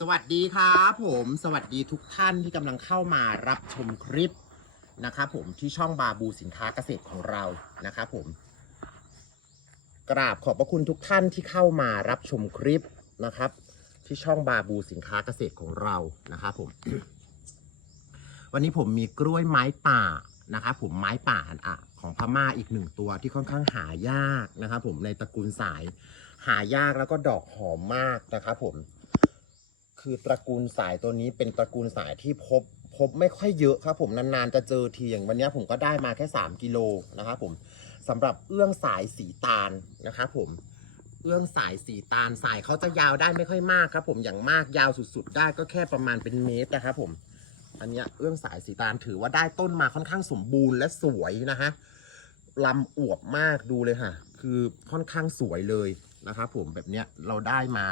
สวัสดีครับผมสวัสดีทุกท่านที่กำลังเข้ามารับชมคลิปนะครับผมที่ช่องบาบูสินค้าเกษตรของเรานะครับผม กราบขอบพระคุณทุกท่านที่เข้ามารับชมคลิปนะครับ ที่ช่องบาบูสินค้าเกษตรของเรานะครับผม วันนี้ผมมีกล้วยไม้ป่านะครับผมไม้ป่าอันอะของพม่าอีกหนึ่งตัวที่ค่อนข้างหายากนะครับผมในตระกูลสาย หายากแล้วก็ดอกหอมมากนะครับผม คือตระกูลสายตัวนี้เป็นตระกูลสายที่พบพบไม่ค่อยเยอะครับผมนานๆจะเจอทีอย่างวันนี้ผมก็ได้มาแค่ 3 กิโลนะครับผมสำหรับเอื้องสายสีตาลนะครับผมเอื้องสายสีตาลสายเขาจะยาวได้ไม่ค่อยมากครับ ผมอย่างมากยาวสุดๆ ได้ก็แค่ประมาณเป็นเมตรนะครับผมอันนี้เอื้องสายสีตาลถือว่าได้ต้นมาค่อนข้างสมบูรณ์และสวยนะฮะลำอวบมากดูเลยค่ะ คือค่อนข้างสวยเลย นะครับผมแบบเนี้ยเราได้มา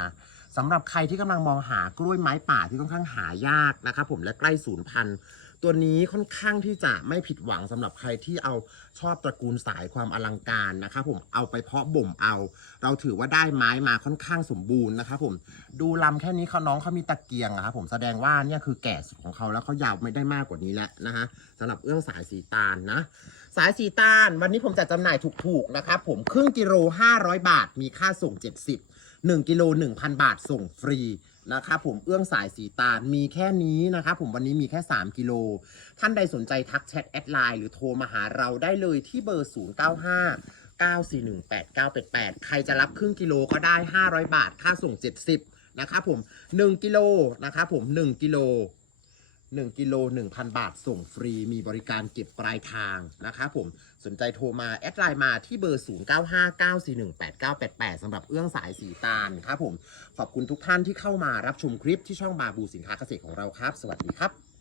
สำหรับใครที่กำลังมองหากล้วยไม้ป่าที่ค่อนข้างหายากนะครับผมและใกล้สูญพันธุ์ตัวนี้ค่อนข้างที่จะไม่ผิดหวังสำหรับใครที่เอาชอบตระกูลสายความอลังการนะครับผมเอาไปเพาะบ่มเอา เราถือว่าได้ไม้มาค่อนข้างสมบูรณ์นะครับผมดูลำแค่นี้เขาน้องเขามีตะเกียงอะครับผมแสดงว่าเนี่ยคือแก่สุดของเขาแล้วเขายาวไม่ได้มากกว่านี้แล้วนะฮะสำหรับเอื้องสายสีตาลนะสายสีตาลวันนี้ผมจัดจำหน่ายถูกๆนะครับผมครึ่งกิโล500 บาทมีค่าส่ง 70 1กิโล1,000 บาทส่งฟรี นะครับผมเอื้องสายสีตาลมีแค่นี้นะครับผมวันนี้มีแค่ 3 กิโล ท่านใดสนใจทักแชทแอดไลน์หรือโทรมาหาเราได้เลยที่เบอร์ 095 9418988 ใครจะรับครึ่งกิโลก็ได้ 500 บาท ค่าส่ง 70 นะครับผม 1 กิโลนะครับผม 1 กิโล 1กิโล1,000 บาทส่งฟรีมีบริการเก็บปลายทางนะคะผมสนใจโทรมา แอดไลน์มาที่เบอร์ 0959418988 สำหรับเอื้องสายสีตาลครับผม ขอบคุณทุกท่านที่เข้ามารับชมคลิปที่ช่องบาบูสินค้าเกษตรของเราครับ สวัสดีครับ